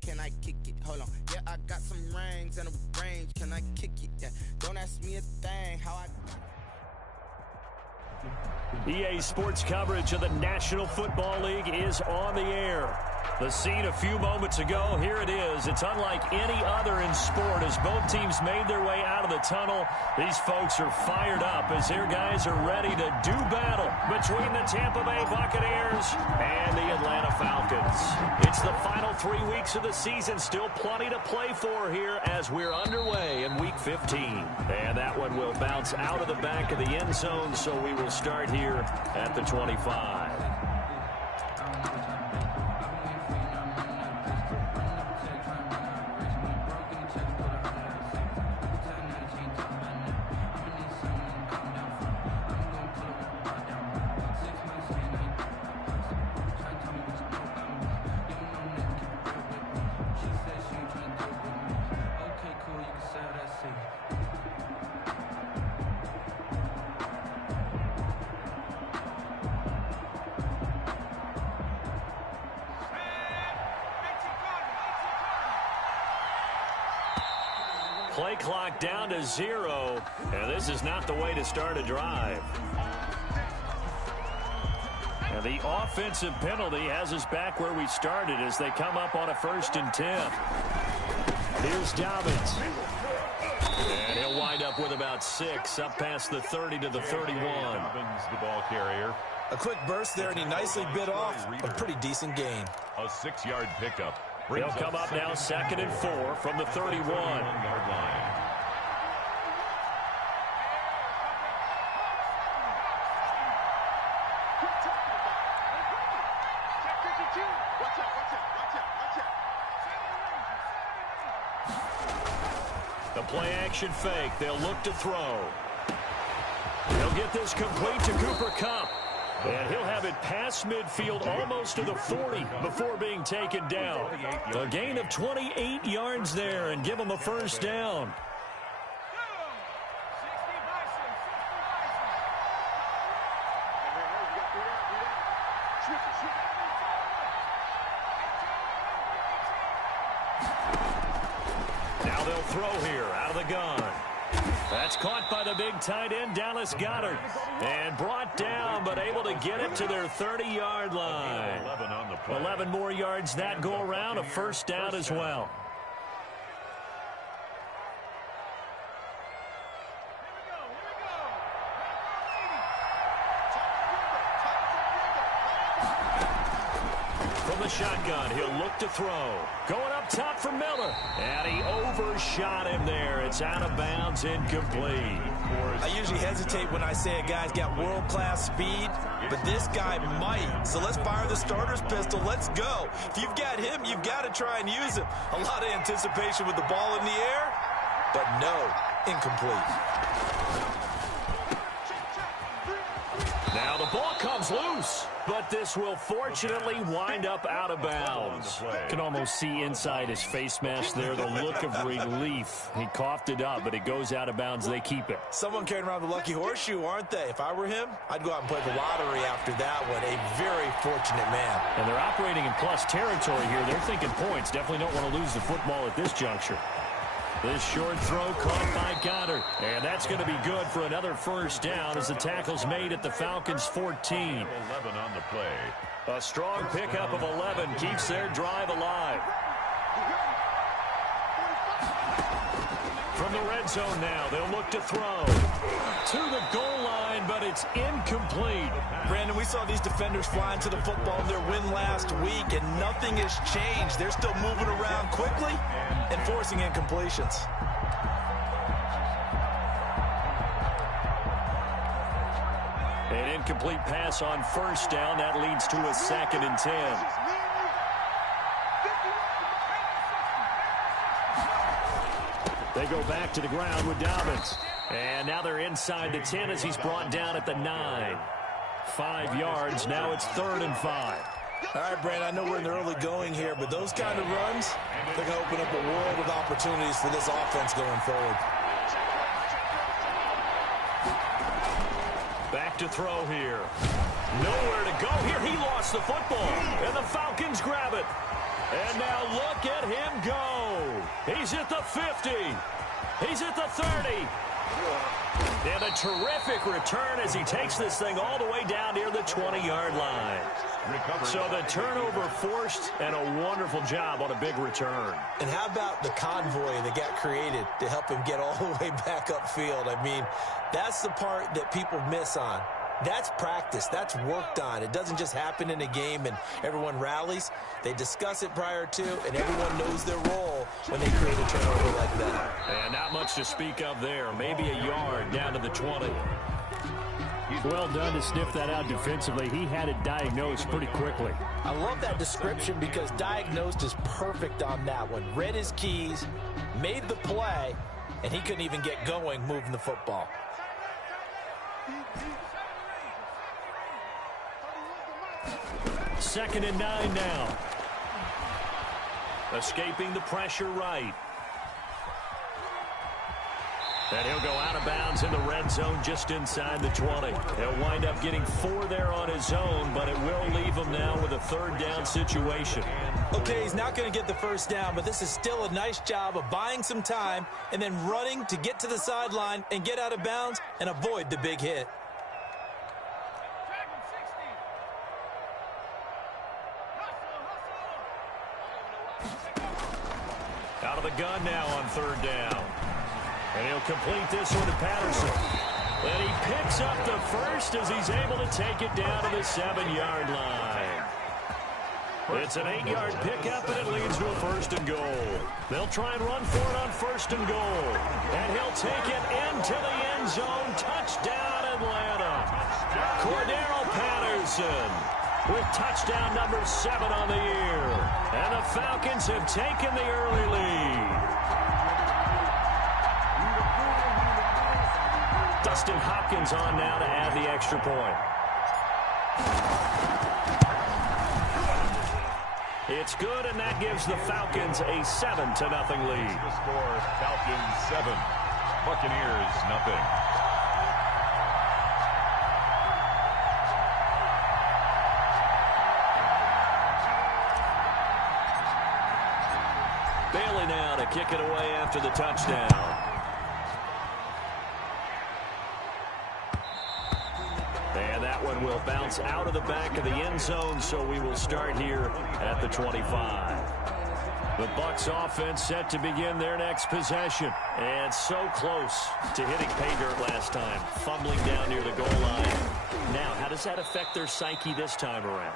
can I kick it? Hold on. Yeah, I got some rings and a range. Can I kick it? Yeah. Don't ask me a thing. How I... EA Sports coverage of the National Football League is on the air. The scene a few moments ago, here it is. It's unlike any other in sport as both teams made their way out of the tunnel. These folks are fired up as their guys are ready to do battle between the Tampa Bay Buccaneers and the Atlanta Falcons. It's the final 3 weeks of the season, still plenty to play for here as we're underway in Week 15. And that one will bounce out of the back of the end zone, so we will start here at the 25. Play clock down to 0, and this is not the way to start a drive. And the offensive penalty has us back where we started as they come up on a 1st and 10. Here's Dobbins. And he'll wind up with about 6, up past the 30 to the 31. Dobbins, the ball carrier. A quick burst there, and he nicely bit off a pretty decent gain. A 6-yard pickup. He'll come up now 2nd and 4 from the 31. Yard line. The play action fake. They'll look to throw. He'll get this complete to Cooper Kupp. And he'll have it past midfield almost to the 40 before being taken down. A gain of 28 yards there and give him a 1st down. Now they'll throw here out of the gun. That's caught by the big tight end, Dallas Goedert. And brought down, but able to get it to their 30-yard line. 11 more yards that go around, a 1st down as well. From the shotgun, he'll look to throw. Going up top for Miller. And he overshot him there. It's out of bounds, incomplete. I usually hesitate when I say a guy's got world-class speed, but this guy might. So let's fire the starter's pistol. Let's go. If you've got him, you've got to try and use him. A lot of anticipation with the ball in the air, but no, incomplete. Now the ball comes loose, but this will fortunately wind up out of bounds. Can almost see inside his face mask there the look of relief. He coughed it up, but it goes out of bounds. They keep it. Someone carrying around the lucky horseshoe, aren't they? If I were him, I'd go out and play the lottery after that one. A very fortunate man. And they're operating in plus territory here. They're thinking points. Definitely don't want to lose the football at this juncture. This short throw caught by Goddard. And that's going to be good for another 1st down as the tackle's made at the Falcons' 14. 11 on the play. A strong pickup of 11 keeps their drive alive. From the red zone now, they'll look to throw. To the goal line, but it's incomplete. Brandon, we saw these defenders flying to the football in their win last week, and nothing has changed. They're still moving around quickly and forcing incompletions. An incomplete pass on 1st down. That leads to a 2nd and 10. They go back to the ground with Dobbins. And now they're inside the 10 as he's brought down at the 9. 5 yards. Now it's 3rd and 5. All right, Brandon, I know we're in the early going here, but those kind of runs, they're going to open up a world of opportunities for this offense going forward. Back to throw here. Nowhere to go here. He lost the football, and the Falcons grab it. And now look at him go. He's at the 50. He's at the 30. And a terrific return as he takes this thing all the way down near the 20-yard line. So the turnover forced, and a wonderful job on a big return. And how about the convoy that got created to help him get all the way back upfield? I mean, that's the part that people miss on. That's practice. That's worked on. It doesn't just happen in a game and everyone rallies. They discuss it prior to, and everyone knows their role when they create a turnover like that. And not much to speak of there. Maybe a yard down to the 20. Well done to sniff that out defensively. He had it diagnosed pretty quickly. I love that description because diagnosed is perfect on that one. Read his keys, made the play, and he couldn't even get going moving the football. Second and 9 now. Escaping the pressure right. And he'll go out of bounds in the red zone just inside the 20. He'll wind up getting 4 there on his own, but it will leave him now with a third down situation. Okay, he's not going to get the first down, but this is still a nice job of buying some time and then running to get to the sideline and get out of bounds and avoid the big hit. Out of the gun now on third down. And he'll complete this one to Patterson. And he picks up the first as he's able to take it down to the 7-yard line. It's an 8-yard pickup, and it leads to a first and goal. They'll try and run for it on first and goal. And he'll take it into the end zone. Touchdown, Atlanta. Cordero Patterson with touchdown number 7 on the year. And the Falcons have taken the early lead. Dustin Hopkins on now to add the extra point. It's good, and that gives the Falcons a 7-0 lead. The score, Falcons 7, Buccaneers 0. Bailey now to kick it away after the touchdown. And that one will bounce out of the back of the end zone, so we will start here at the 25. The Bucs offense set to begin their next possession. And so close to hitting pay dirt last time, fumbling down near the goal line. Now, how does that affect their psyche this time around?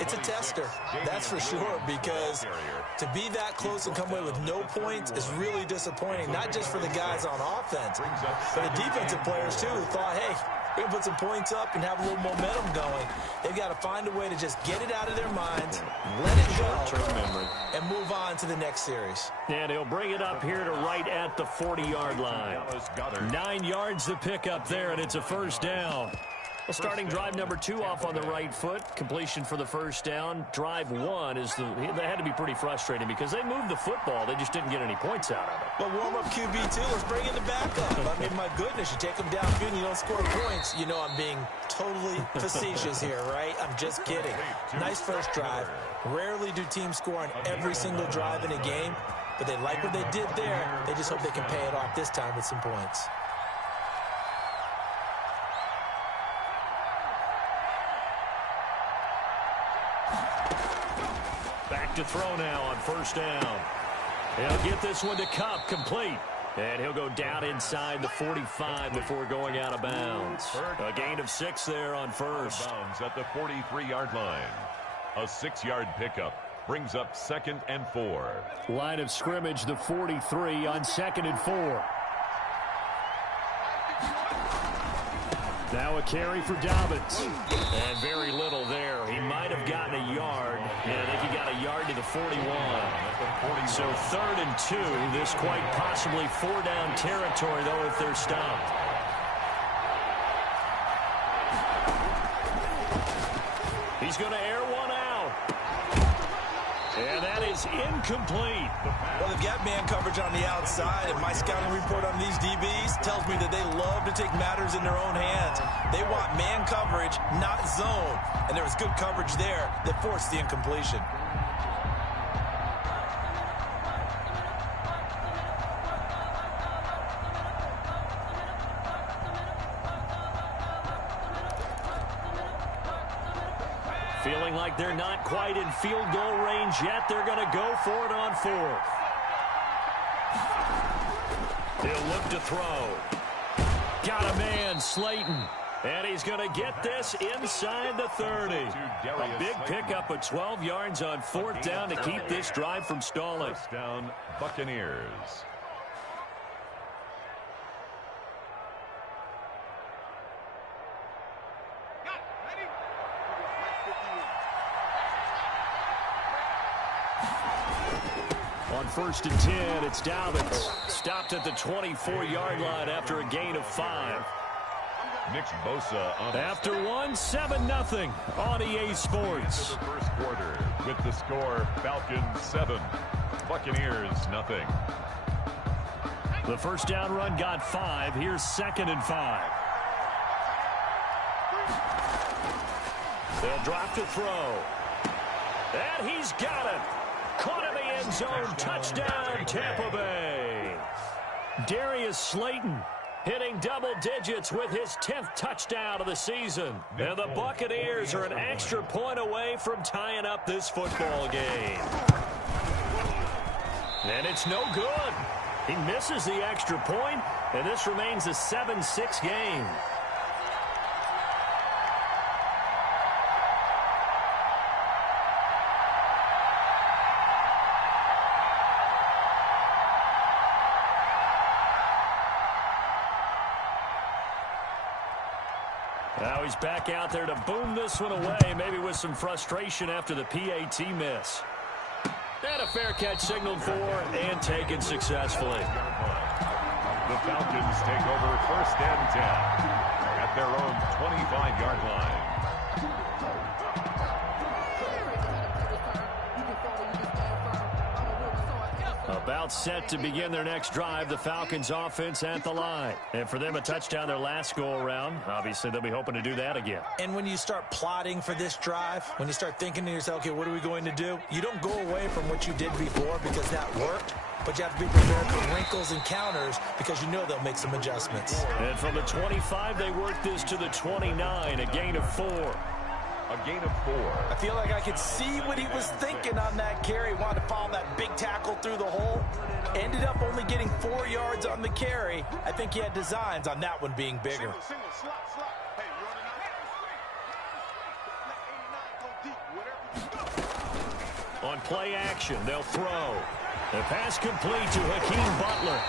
It's a tester, that's for sure, because to be that close and come away with no points is really disappointing, not just for the guys on offense, but the defensive players, too, who thought, hey, we're going to put some points up and have a little momentum going. They've got to find a way to just get it out of their minds, let it go, and move on to the next series. And he'll bring it up here to right at the 40-yard line. 9 yards to pick up there, and it's a first down. Well, starting drive number 2 off on the right foot. Completion for the first down. Drive 1 is they had to be pretty frustrating because they moved the football. They just didn't get any points out of it. But warm-up QB2, let's bring in the backup. I mean, my goodness, you take them downfield and you don't score points. You know I'm being totally facetious here, right? I'm just kidding. Nice first drive. Rarely do teams score on every single drive in a game, but they like what they did there. They just hope they can pay it off this time with some points. Back to throw now on first down. He'll get this one to Kupp, complete. And he'll go down inside the 45 before going out of bounds. A gain of 6 there on first. Bounds at the 43-yard line. A 6-yard pickup brings up 2nd and 4. Line of scrimmage, the 43 on 2nd and 4. Now a carry for Dobbins. And very little there. He might have gotten a yard. And I think he got a yard to the 41. So 3rd and 2. This quite possibly 4-down territory, though, if they're stopped. He's going to air one out. And that is incomplete. Well, they've got man coverage on the outside, and my scouting report on these DBs tells me that they love to take matters in their own hands. They want man coverage, not zone. And there was good coverage there that forced the incompletion. feeling like they're not quite in field goal range yet. They're going to go for it on fourth. He'll look to throw. Got a man, Slayton. And he's going to get this inside the 30. A big pickup of 12 yards on fourth down to keep this drive from stalling. First down, Buccaneers. On 1st and 10, it's Dobbins. Stopped at the 24-yard line after a gain of 5. Nick Bosa on after 7-0 on EA Sports. The first quarter with the score Falcons 7, Buccaneers nothing. The first down run got 5. Here's 2nd and 5. They'll drop to throw. And he's got it. Caught in the end zone. Touchdown, Tampa Bay. Darius Slayton hitting double digits with his 10th touchdown of the season. And the Buccaneers are an extra point away from tying up this football game. And it's no good. He misses the extra point, and this remains a 7-6 game. Now he's back out there to boom this one away, maybe with some frustration after the PAT miss. And a fair catch signaled for and taken successfully. The Falcons take over 1st and 10 at their own 25-yard line. About set to begin their next drive, the Falcons offense at the line. And for them, a touchdown their last go-around. Obviously, they'll be hoping to do that again. And when you start plotting for this drive, when you start thinking to yourself, okay, what are we going to do? You don't go away from what you did before because that worked, but you have to be prepared for wrinkles and counters because you know they'll make some adjustments. And from the 25, they work this to the 29, a gain of 4. A gain of 4. I feel like I could see what he was thinking on that carry. Wanted to follow that big tackle through the hole. Ended up only getting 4 yards on the carry. I think he had designs on that one being bigger. On play action, they'll throw. The pass complete to Hakeem Butler.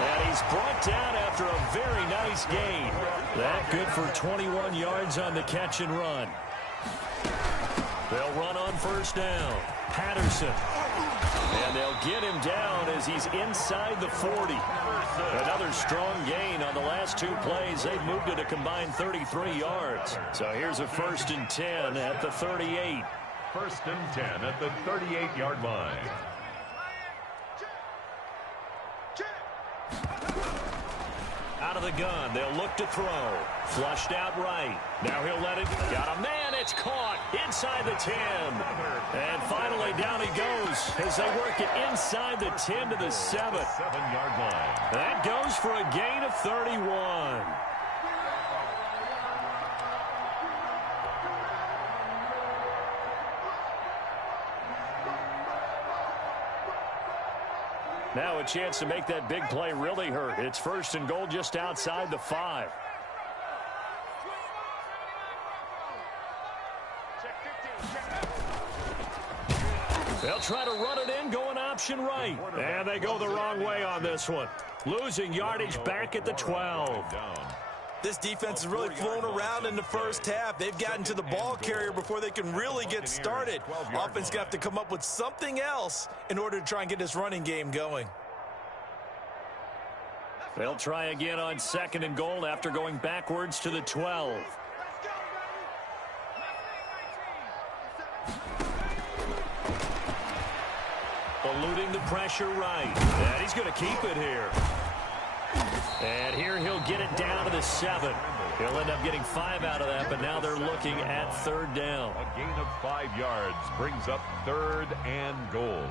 And he's brought down after a very nice gain. That good for 21 yards on the catch and run. They'll run on 1st down. Patterson. And they'll get him down as he's inside the 40. Another strong gain on the last 2 plays. They've moved it a combined 33 yards. So here's a 1st and 10 at the 38. 1st and 10 at the 38-yard line. Out of the gun, they'll look to throw. Flushed out right. Now he'll let it. Got a man. It's caught inside the 10. And finally down he goes as they work it inside the 10 to the 7. 7-yard line. That goes for a gain of 31. Now a chance to make that big play really hurt. It's 1st and goal just outside the 5. They'll try to run it in, going option right. And they go the wrong way on this one. Losing yardage back at the 12. This defense has really flown around in the first half. They've gotten to the ball carrier before they can really get started. Offense got to come up with something else in order to try and get this running game going. They'll try again on 2nd and goal after going backwards to the 12. Eluding the pressure right. And he's going to keep it here. And here he'll get it down to the 7. He'll end up getting 5 out of that, but now they're looking at 3rd down. A gain of 5 yards brings up 3rd and goal.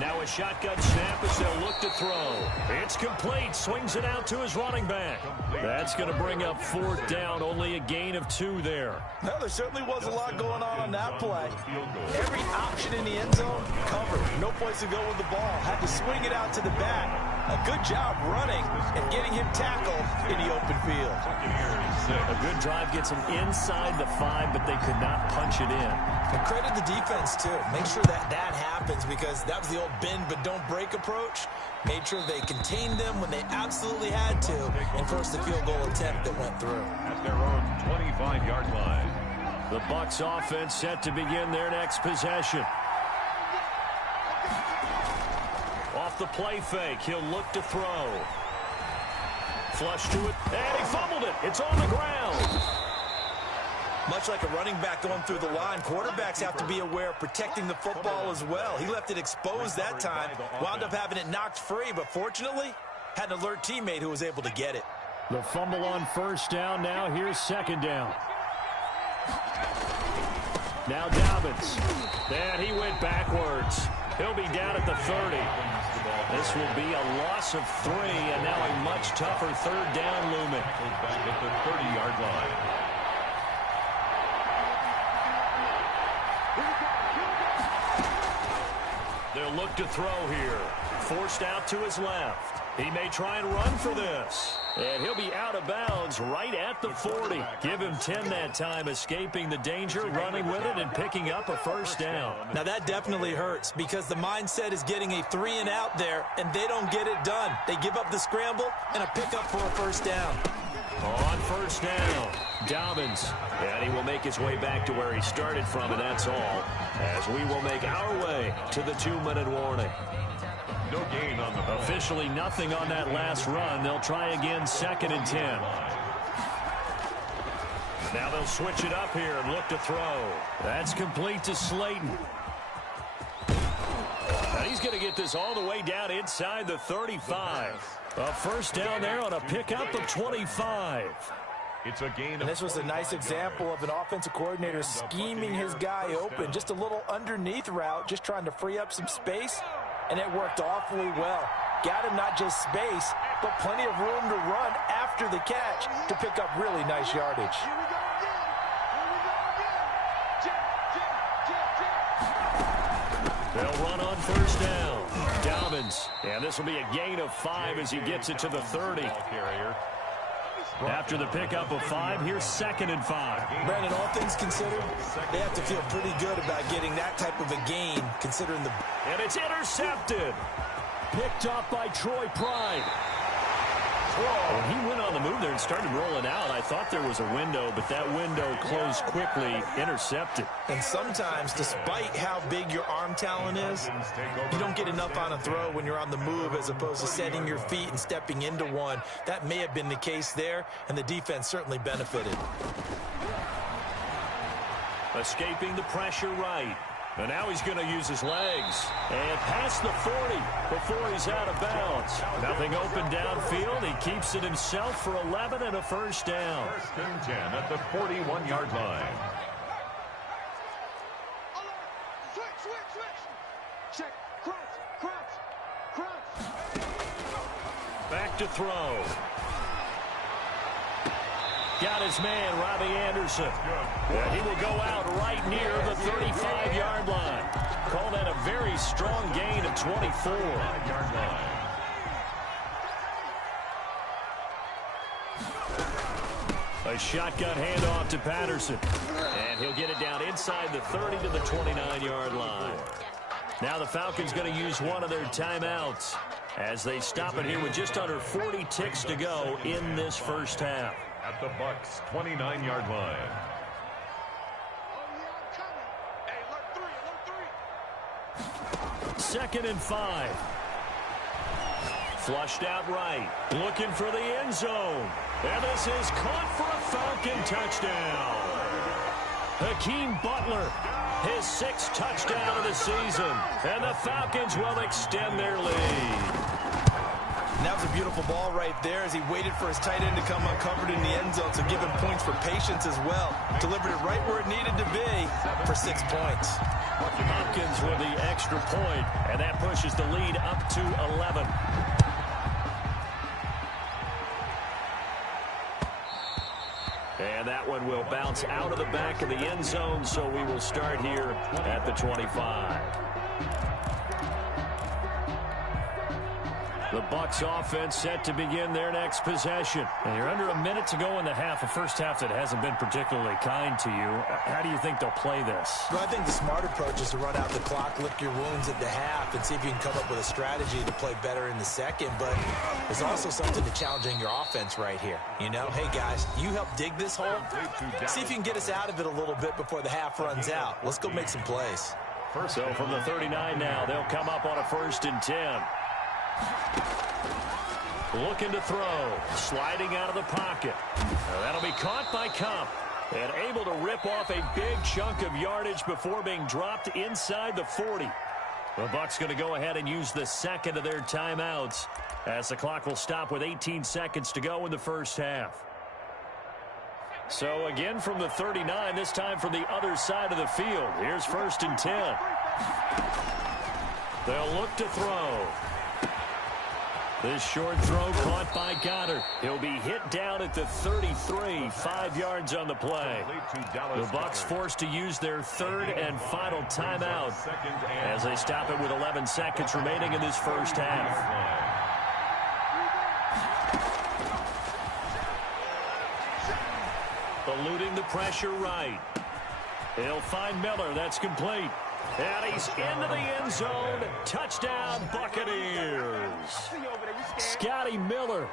Now a shotgun snap as they'll look to throw. It's complete. Swings it out to his running back. That's going to bring up 4th down. Only a gain of 2 there. Well, there certainly was a lot going on that play. Every option in the end zone covered. No place to go with the ball. Had to swing it out to the back. A good job running and getting him tackled in the open field. A good drive gets him inside the 5, but they could not punch it in. And credit the defense, too. Make sure that happens, because that was the old bend but don't break approach. Made sure they contained them when they absolutely had to, and forced the field goal attempt that went through. At their own 25-yard line. The Bucs offense set to begin their next possession. Off the play fake, he'll look to throw. Flush to it, and he fumbled it. It's on the ground. Much like a running back going through the line, quarterbacks have to be aware of protecting the football as well. He left it exposed that time, wound up having it knocked free, but fortunately, had an alert teammate who was able to get it. The fumble on 1st down. Now here's 2nd down. Now Dobbins. And he went backwards. He'll be down at the 30. This will be a loss of 3, and now a much tougher 3rd down looming. Back at the 30-yard line. They'll look to throw here. Forced out to his left. He may try and run for this. And he'll be out of bounds right at the 40. Give him 10 that time, escaping the danger, running with it, and picking up a 1st down. Now that definitely hurts, because the mindset is getting a 3-and-out there, and they don't get it done. They give up the scramble and a pickup for a 1st down. On 1st down, Dobbins. And he will make his way back to where he started from, and that's all. As we will make our way to the 2-minute warning. No gain on the ball. Officially nothing on that last run. They'll try again 2nd and 10. Now they'll switch it up here and look to throw. That's complete to Slayton. And he's going to get this all the way down inside the 35. A 1st down there on a pickup of 25. It's a gain. And this was a nice example of an offensive coordinator scheming his guy open. Just a little underneath route, just trying to free up some space. And it worked awfully well. Got him not just space, but plenty of room to run after the catch to pick up really nice yardage. They'll run on 1st down. Dobbins. And this will be a gain of 5 as he gets it to the 30. After the pickup of 5, here's 2nd and 5. Brandon, all things considered, they have to feel pretty good about getting that type of a gain, considering the... And it's intercepted. Picked up by Troy Pride. When he went on the move there and started rolling out, I thought there was a window, but that window closed quickly, intercepted. And sometimes, despite how big your arm talent is, you don't get enough on a throw when you're on the move as opposed to setting your feet and stepping into one. That may have been the case there, and the defense certainly benefited. Escaping the pressure right. And now he's going to use his legs. And past the 40 before he's out of bounds. Nothing open downfield. He keeps it himself for 11 and a 1st down. 1st and 10 at the 41-yard line. Back to throw. Got his man, Robbie Anderson. And he will go out right near the 35-yard line. Call that a very strong gain of 24. A shotgun handoff to Patterson. And he'll get it down inside the 30 to the 29-yard line. Now the Falcons going to use one of their timeouts as they stop it here with just under 40 ticks to go in this 1st half. At the Bucs' 29-yard line. 2nd and 5. Flushed out right. Looking for the end zone. And this is caught for a Falcon touchdown. Hakeem Butler, his 6th touchdown of the season. And the Falcons will extend their lead. that was a beautiful ball right there as he waited for his tight end to come uncovered in the end zone, so give him points for patience as well. Delivered it right where it needed to be for 6 points. Hopkins with the extra point, and that pushes the lead up to 11. And that one will bounce out of the back of the end zone, so we will start here at the 25. The Bucs offense set to begin their next possession. And you're under a minute to go in the half, a first half that hasn't been particularly kind to you. How do you think they'll play this? Well, I think the smart approach is to run out the clock, lick your wounds at the half, and see if you can come up with a strategy to play better in the second. But there's also something to challenging your offense right here. You know, hey, guys, you help dig this hole. See if you can get us out of it a little bit before the half runs out. Let's go make some plays. So from the 39 now, they'll come up on a 1st and 10. Looking to throw, sliding out of the pocket. Now that'll be caught by Kump and able to rip off a big chunk of yardage before being dropped inside the 40. The Bucs going to go ahead and use the second of their timeouts as the clock will stop with 18 seconds to go in the first half. So again from the 39, this time from the other side of the field. Here's 1st and 10. They'll look to throw. This short throw caught by Goddard. He'll be hit down at the 33, 5 yards on the play. The Bucs forced to use their third and final timeout as they stop it with 11 seconds remaining in this first half. Eluding the pressure right. He'll find Miller. That's complete. And he's into the end zone. Touchdown, Buccaneers. Scotty Miller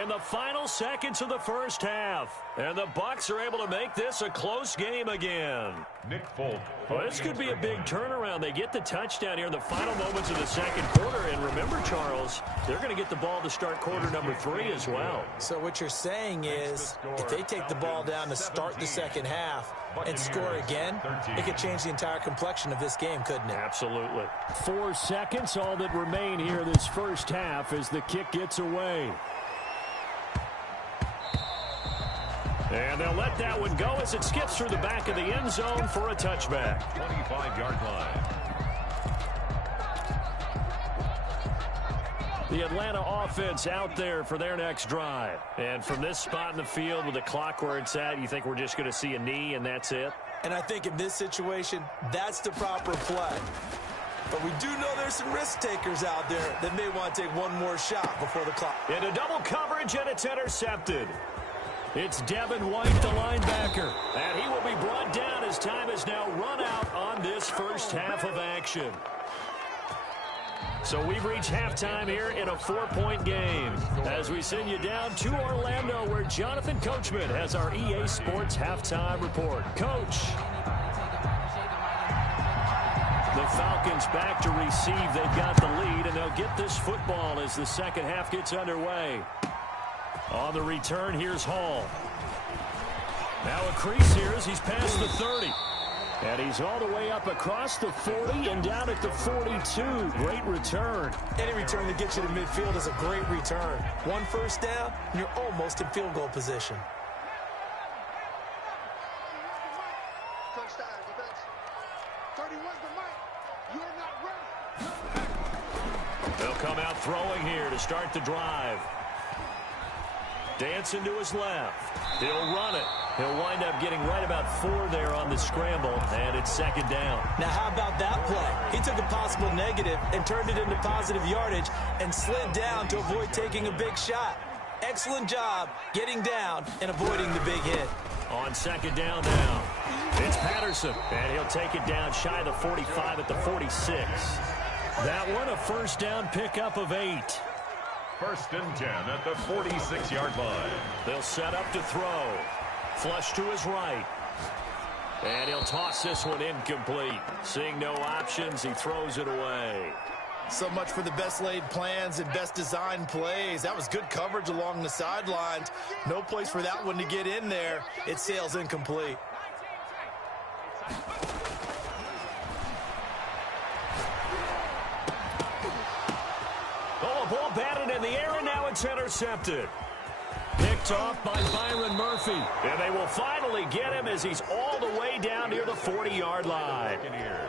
in the final seconds of the first half. And the Bucs are able to make this a close game again. Nick Folk. Well, this could be a big turnaround. They get the touchdown here in the final moments of the second quarter. And remember, Charles, they're going to get the ball to start quarter number 3 as well. So what you're saying is if they take the ball down to start the second half and score again, it could change the entire complexion of this game, couldn't it? Absolutely. 4 seconds, all that remain here this first half as the kick gets away. And they'll let that one go as it skips through the back of the end zone for a touchback. 25-yard line. The Atlanta offense out there for their next drive. And from this spot in the field with the clock where it's at, you think we're just going to see a knee and that's it? And I think in this situation, that's the proper play. But we do know there's some risk takers out there that may want to take one more shot before the clock. Into double coverage, and it's intercepted. It's Devin White, the linebacker. And he will be brought down as time has now run out on this first half of action. So we've reached halftime here in a 4-point game as we send you down to Orlando where Jonathan Coachman has our EA Sports halftime report. Coach. The Falcons back to receive. They've got the lead, and they'll get this football as the second half gets underway. On the return, here's Hall. Now a crease here as he's past the 30. And he's all the way up across the 40 and down at the 42. Great return. Any return that gets you to midfield is a great return. 1 first down, and you're almost in field goal position. They'll come out throwing here to start the drive. Dancing to his left. He'll run it. He'll wind up getting right about 4 there on the scramble, and it's second down. Now, how about that play? He took a possible negative and turned it into positive yardage and slid down to avoid taking a big shot. Excellent job getting down and avoiding the big hit. On second down now, it's Patterson, and he'll take it down shy of the 45 at the 46. That one a first down pickup of 8. 1st and 10 at the 46-yard line. They'll set up to throw. Flush to his right. And he'll toss this one incomplete. Seeing no options, he throws it away. So much for the best laid plans and best designed plays. That was good coverage along the sidelines. No place for that one to get in there. It sails incomplete. Oh, a ball batted in the air, and now it's intercepted. Picked off by Byron Murphy. And they will finally get him as he's all the way down near the 40-yard line.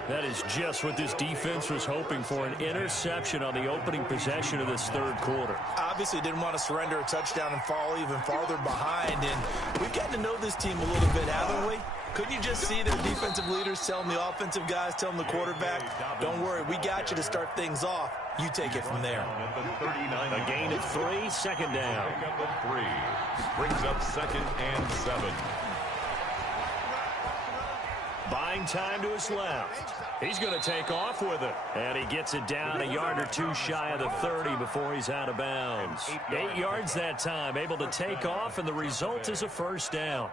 That is just what this defense was hoping for, an interception on the opening possession of this third quarter. Obviously didn't want to surrender a touchdown and fall even farther behind. And we've gotten to know this team a little bit, haven't we? Couldn't you just see their defensive leaders telling the offensive guys, telling the quarterback, don't worry, we got you to start things off. You take it from there. A gain of 3, second down. Brings up 2nd and 7. Buying time to his left. He's going to take off with it. And he gets it down a yard or two shy of the 30 before he's out of bounds. 8 yards that time, able to take off, and the result is a first down.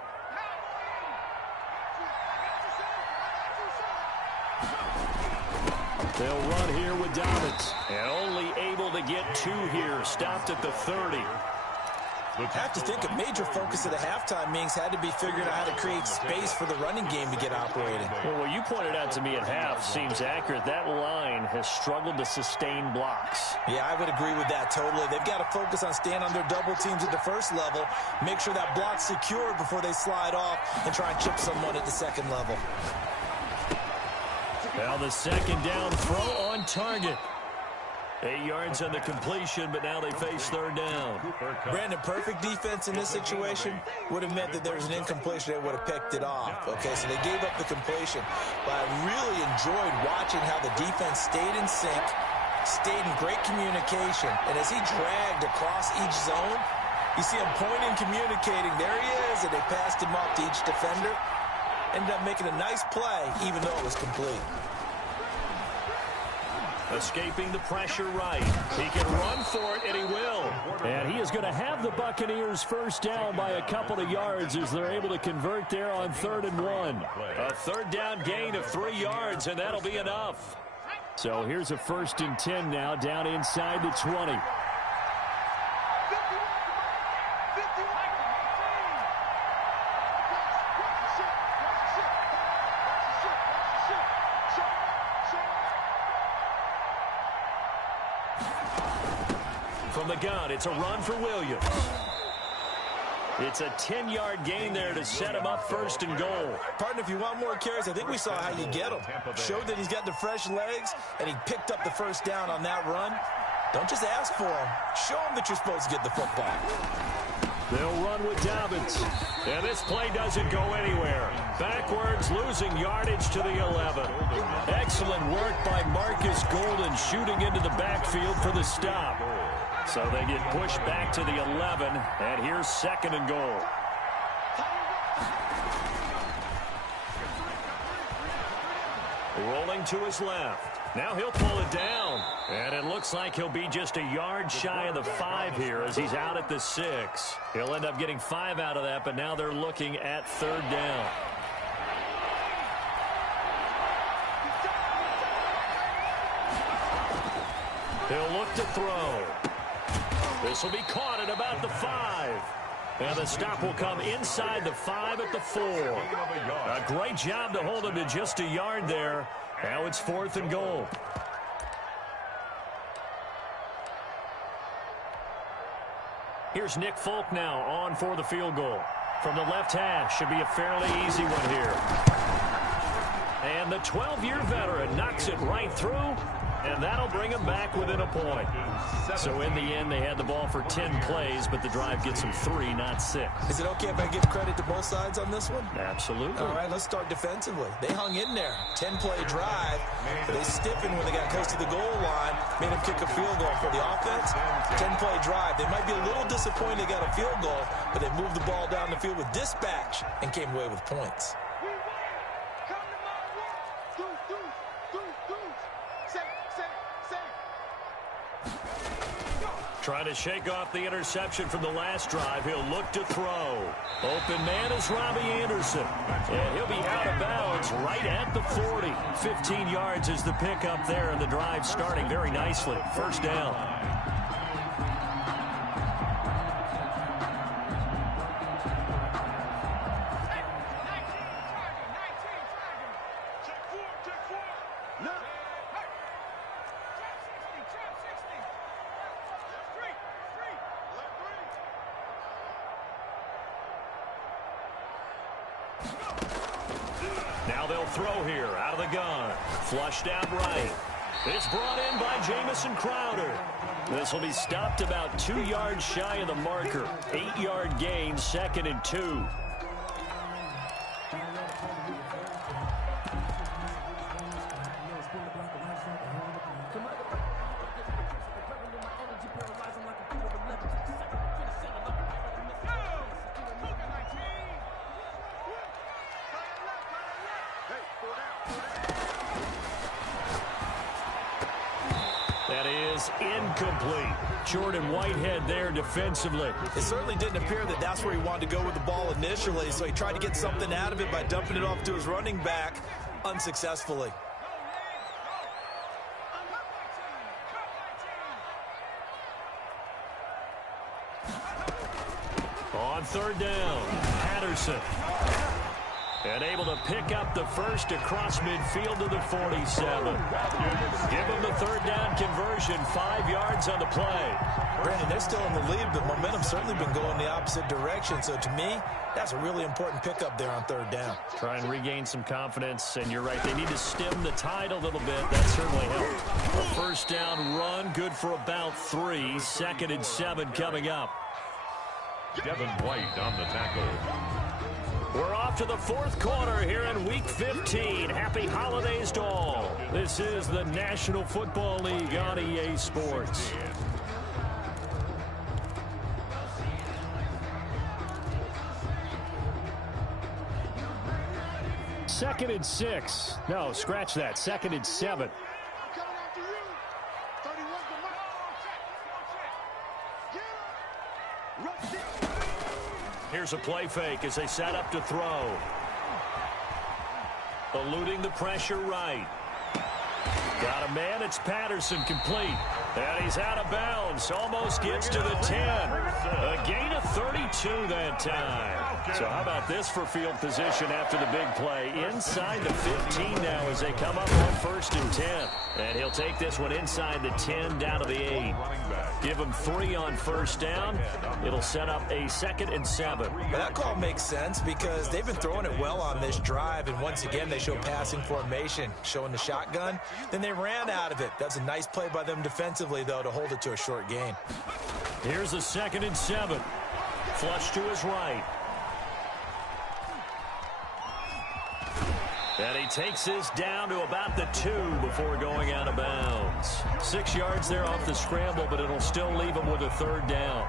They'll run here with Dobbins. And only able to get 2 here. Stopped at the 30. I have to think a major focus of the halftime meetings had to be figuring out how to create space for the running game to get operating. Well, what you pointed out to me at half seems accurate. That line has struggled to sustain blocks. Yeah, I would agree with that totally. They've got to focus on staying on their double teams at the first level, make sure that block's secure before they slide off, and try and chip someone at the second level. Now the second down throw on target. 8 yards on the completion, but now they face third down. Brandon, perfect defense in this situation would have meant that there was an incompletion. They would have picked it off. Okay, so they gave up the completion. But I really enjoyed watching how the defense stayed in sync, stayed in great communication. And as he dragged across each zone, you see him pointing, communicating. There he is, and they passed him up to each defender. Ended up making a nice play, even though it was complete. Escaping the pressure right. He can run for it, and he will. And he is going to have the Buccaneers first down by a couple of yards as they're able to convert there on 3rd and 1. A third down gain of 3 yards, and that'll be enough. So here's a 1st and 10 now, down inside the 20. From the gun, it's a run for Williams. It's a 10-yard gain there to set him up 1st and goal. Partner, if you want more carries, I think we saw how you get him. Showed that he's got the fresh legs, and he picked up the first down on that run. Don't just ask for him. Show him that you're supposed to get the football. They'll run with Dobbins. And this play doesn't go anywhere. Backwards, losing yardage to the 11. Excellent work by Marcus Golden, shooting into the backfield for the stop. So they get pushed back to the 11, and here's 2nd and goal. Rolling to his left. Now he'll pull it down. And it looks like he'll be just a yard shy of the 5 here as he's out at the 6. He'll end up getting 5 out of that, but now they're looking at 3rd down. He'll look to throw. This will be caught at about the 5. And the stop will come inside the 5 at the 4. A great job to hold him to just a yard there. Now it's 4th and goal. Here's Nick Folk now on for the field goal. From the left hash, should be a fairly easy one here. And the 12-year veteran knocks it right through. And that'll bring him back within a point. So in the end, they had the ball for 10 plays, but the drive gets them 3, not 6. Is it okay if I give credit to both sides on this one? Absolutely. All right, let's start defensively. They hung in there. 10-play drive. But they stiffened when they got close to the goal line, made them kick a field goal. For the offense, 10-play drive. They might be a little disappointed they got a field goal, but they moved the ball down the field with dispatch and came away with points. Trying to shake off the interception from the last drive. He'll look to throw. Open man is Robbie Anderson. And he'll be out of bounds right at the 40. 15 yards is the pickup there, and the drive starting very nicely. First down. Now they'll throw here out of the gun. Flushed out right. It's brought in by Jamison Crowder. This will be stopped about 2 yards shy of the marker. 8-yard gain, 2nd and 2. That is incomplete. Jordan Whitehead there defensively. It certainly didn't appear that that's where he wanted to go with the ball initially, so he tried to get something out of it by dumping it off to his running back unsuccessfully. On 3rd down, Patterson. And able to pick up the first across midfield to the 47. Give him the 3rd down conversion, 5 yards on the play. Brandon, they're still in the lead, but momentum's certainly been going the opposite direction. So to me, that's a really important pickup there on 3rd down. Try and regain some confidence, and you're right, they need to stem the tide a little bit. That certainly helped. A 1st down run, good for about 3. 2nd and 7 coming up. Devin White on the tackle. We're off to the 4th quarter here in Week 15. Happy holidays to all. This is the National Football League on EA Sports. Second and 6. No, scratch that. 2nd and 7. Here's a play fake as they set up to throw. Eluding the pressure right. Got a man. It's Patterson, complete. And he's out of bounds. Almost gets to the 10. A gain of 32 that time. So how about this for field position after the big play? Inside the 15 now as they come up on 1st and 10. And he'll take this one inside the 10 down to the 8. Give him 3 on 1st down. It'll set up a 2nd and 7. Well, that call makes sense because they've been throwing it well on this drive. And once again, they show passing formation, showing the shotgun. Then they ran out of it. That's a nice play by them defensively, though, to hold it to a short gain. Here's a 2nd and 7. Flush to his right. And he takes this down to about the 2 before going out of bounds. 6 yards there off the scramble, but it'll still leave him with a 3rd down.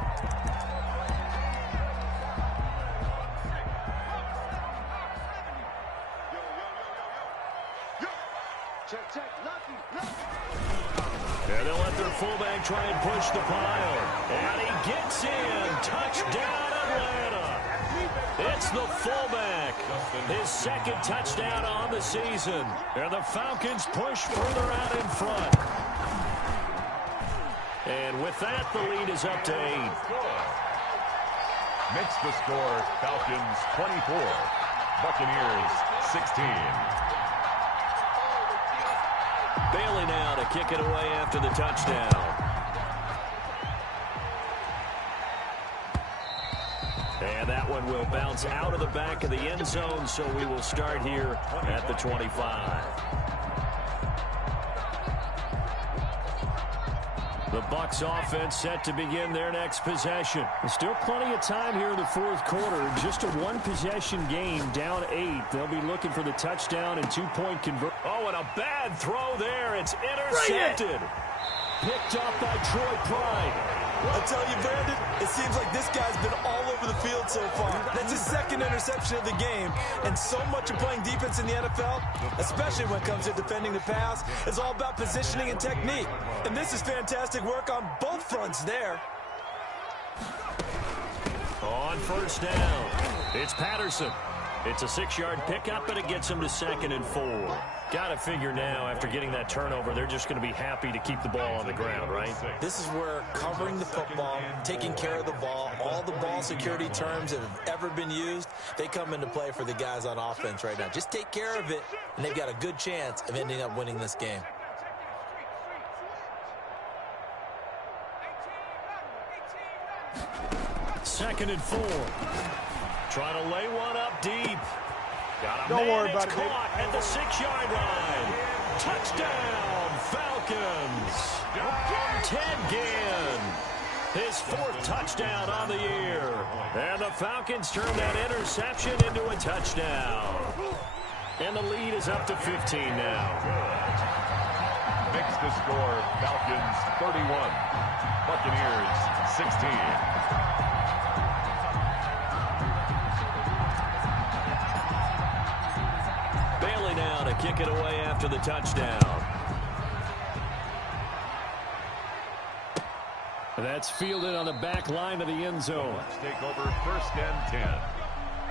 And they'll let their fullback try and push the pile. And he gets in. Touchdown, Atlanta. It's the fullback. His 2nd touchdown on the season. And the Falcons push further out in front. And with that, the lead is up to 8. Makes the score Falcons 24, Buccaneers 16. Bailey now to kick it away after the touchdown. And that one will bounce out of the back of the end zone, so we will start here at the 25. The Bucs offense set to begin their next possession. There's still plenty of time here in the 4th quarter. Just a 1-possession game, down 8. They'll be looking for the touchdown and 2-point conversion. Oh, and a bad throw there. It's intercepted. Picked up by Troy Pride. I tell you, Brandon, it seems like this guy's been all over the field so far. That's his 2nd interception of the game. And so much of playing defense in the NFL, especially when it comes to defending the pass, is all about positioning and technique. And this is fantastic work on both fronts there. On 1st down, it's Patterson. It's a 6-yard pickup, and it gets him to 2nd and 4. Got to figure now, after getting that turnover, they're just going to be happy to keep the ball on the ground, right? This is where covering the football, taking care of the ball, all the ball security terms that have ever been used, they come into play for the guys on offense right now. Just take care of it, and they've got a good chance of ending up winning this game. Second and 4. Trying to lay one up deep. Don't worry about it, caught at the 6-yard line. Touchdown, Falcons. Ted Ginn, his 4th touchdown on the year. And the Falcons turn that interception into a touchdown. And the lead is up to 15 now. Makes the score Falcons 31, Buccaneers 16. Bailey now to kick it away after the touchdown. That's fielded on the back line of the end zone. Let's take over 1st and 10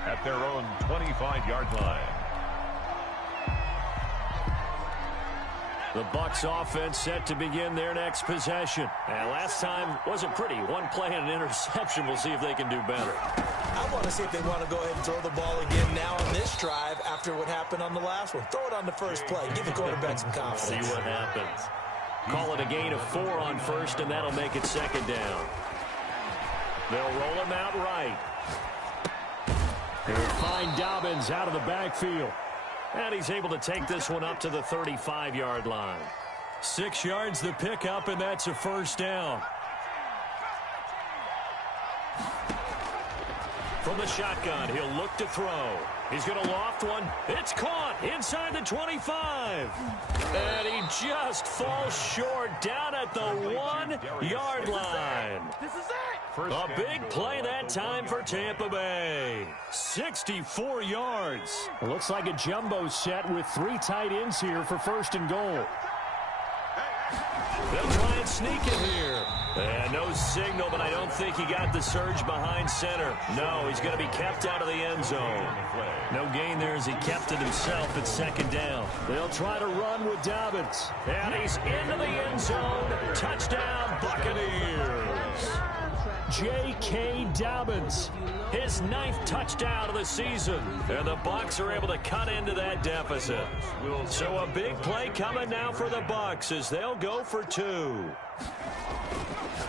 at their own 25-yard line. The Bucs offense set to begin their next possession. And last time wasn't pretty. One play and an interception. We'll see if they can do better. I want to see if they want to go ahead and throw the ball again now on this drive after what happened on the last one. Throw it on the first play. Give the quarterback some confidence. See what happens. Call it a gain of 4 on 1st, and that'll make it 2nd down. They'll roll him out right. They'll find Dobbins out of the backfield. And he's able to take this one up to the 35-yard line. 6 yards the pickup, and that's a 1st down. From the shotgun, he'll look to throw. He's going to loft one. It's caught inside the 25. And he just falls short down at the 1-yard line. This is it. A big play that time for Tampa Bay. 64 yards. Looks like a jumbo set with 3 tight ends here for 1st and goal. They'll try and sneak it here. And no signal, but I don't think he got the surge behind center. No, he's going to be kept out of the end zone. No gain there as he kept it himself at 2nd down. They'll try to run with Dobbins. And he's into the end zone. Touchdown, Buccaneers. J.K. Dobbins, his 9th touchdown of the season. And the Bucs are able to cut into that deficit. So a big play coming now for the Bucs as they'll go for 2.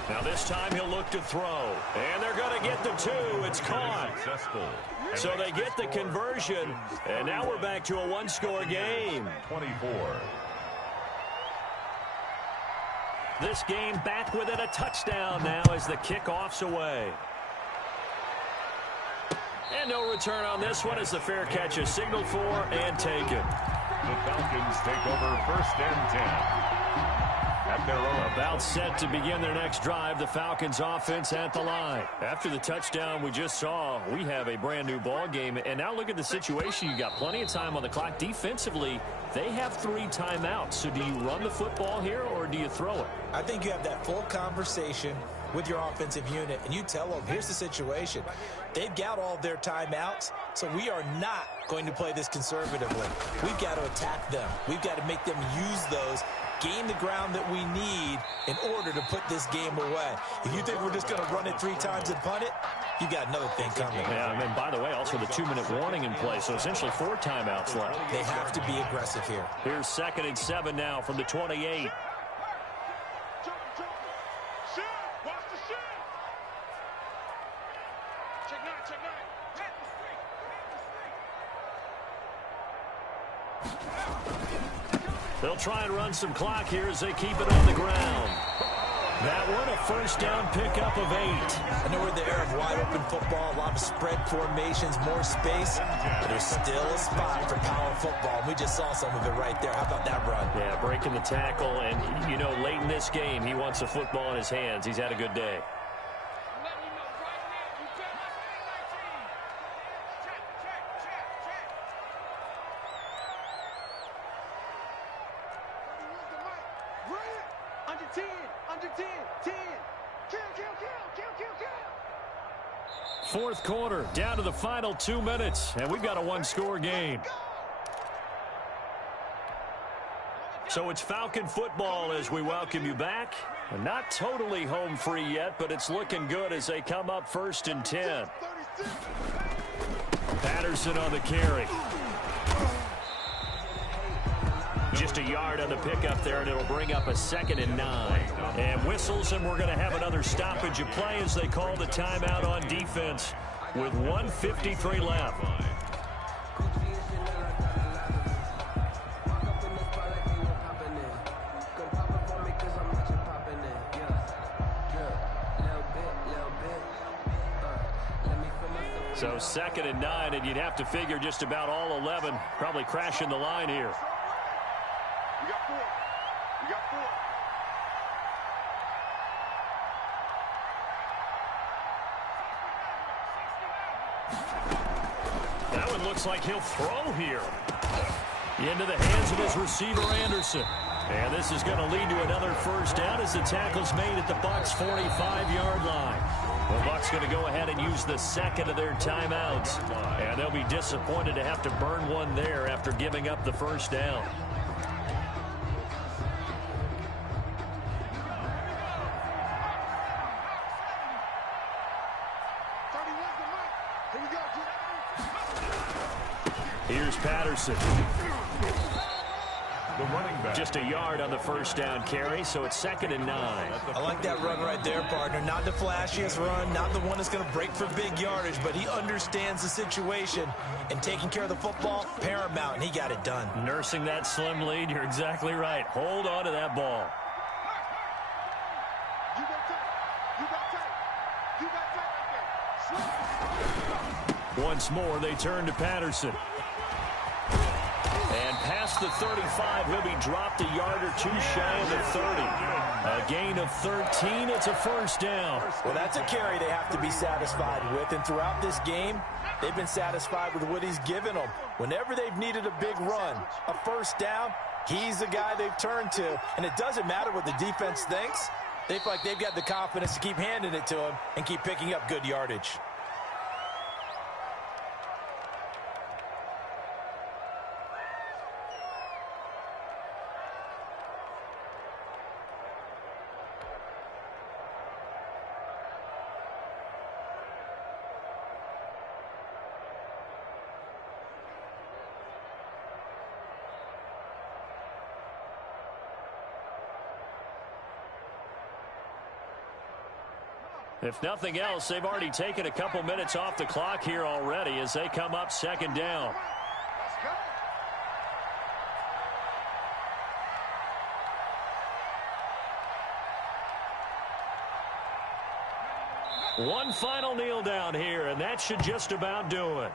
Now this time he'll look to throw. And they're going to get the 2. It's caught. So they get the conversion. And now we're back to a 1-score game. 24. This game back within a touchdown now as the kickoff's away. And no return on this one as the fair catch is signaled for and taken. The Falcons take over 1st and 10 at their own. About set to begin their next drive, the Falcons offense at the line. After the touchdown we just saw, we have a brand new ball game. And now look at the situation. You got plenty of time on the clock. Defensively, they have 3 timeouts. So do you run the football here or do you throw it? I think you have that full conversation with your offensive unit, and you tell them, here's the situation. They've got all their timeouts, so we are not going to play this conservatively. We've got to attack them. We've got to make them use those, gain the ground that we need in order to put this game away. If you think we're just going to run it 3 times and punt it, you got another thing coming. Yeah, and by the way, also the 2-minute warning in play, so essentially 4 timeouts left. They have to be aggressive here. Here's 2nd and 7 now from the 28. They'll try and run some clock here as they keep it on the ground. That one a 1st down pickup of 8. I know we're in the era of wide open football, a lot of spread formations, more space, but there's still a spot for power football. We just saw some of it right there. How about that run? Yeah, breaking the tackle, and you know, late in this game, he wants the football in his hands. He's had a good day. Fourth quarter, down to the final 2 minutes, and we've got a 1-score game. So it's Falcon football as we welcome you back. Not totally home free yet, but it's looking good as they come up 1st and 10. Patterson on the carry. Just a yard on the pickup there, and it'll bring up a 2nd and 9. And whistles, and we're going to have another stoppage of play as they call the timeout on defense with 1:53 left. So 2nd and 9, and you'd have to figure just about all 11 probably crashing the line here. We got 4. We got 4. That one looks like he'll throw here. Into the hands of his receiver, Anderson. And this is going to lead to another first down as the tackle's made at the Bucs' 45-yard line. The Bucs going to go ahead and use the second of their timeouts. And they'll be disappointed to have to burn one there after giving up the first down. Here's Patterson. The running back. Just a yard on the first down carry, so it's 2nd and 9. I like that run right there, partner. Not the flashiest run, not the one that's going to break for big yardage, but he understands the situation, and taking care of the football, paramount, and he got it done. Nursing that slim lead, you're exactly right. Hold on to that ball. You got tight. You got tight. You got tight right there. Once more, they turn to Patterson. And past the 35, he'll be dropped a yard or two shy of the 30. A gain of 13, it's a first down. Well, that's a carry they have to be satisfied with, and throughout this game, they've been satisfied with what he's given them. Whenever they've needed a big run, a first down, he's the guy they've turned to, and it doesn't matter what the defense thinks. They feel like they've got the confidence to keep handing it to him and keep picking up good yardage. If nothing else, they've already taken a couple minutes off the clock here already as they come up 2nd down. One final kneel down here, and that should just about do it.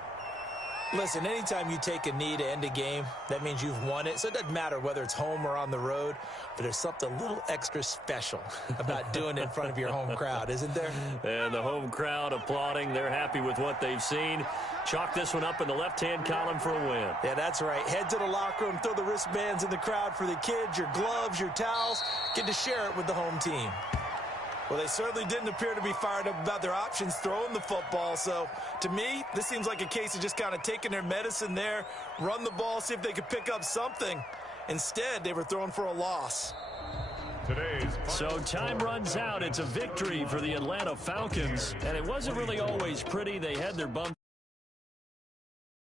Listen, anytime you take a knee to end a game, that means you've won it. So it doesn't matter whether it's home or on the road, but there's something a little extra special about doing it in front of your home crowd, isn't there? And the home crowd applauding. They're happy with what they've seen. Chalk this one up in the left-hand column for a win. Yeah, that's right. Head to the locker room, throw the wristbands in the crowd for the kids, your gloves, your towels. Get to share it with the home team. Well, they certainly didn't appear to be fired up about their options throwing the football. So, to me, this seems like a case of just kind of taking their medicine there, run the ball, see if they could pick up something. Instead, they were throwing for a loss. So time runs out. It's a victory for the Atlanta Falcons. And it wasn't really always pretty. They had their bumps.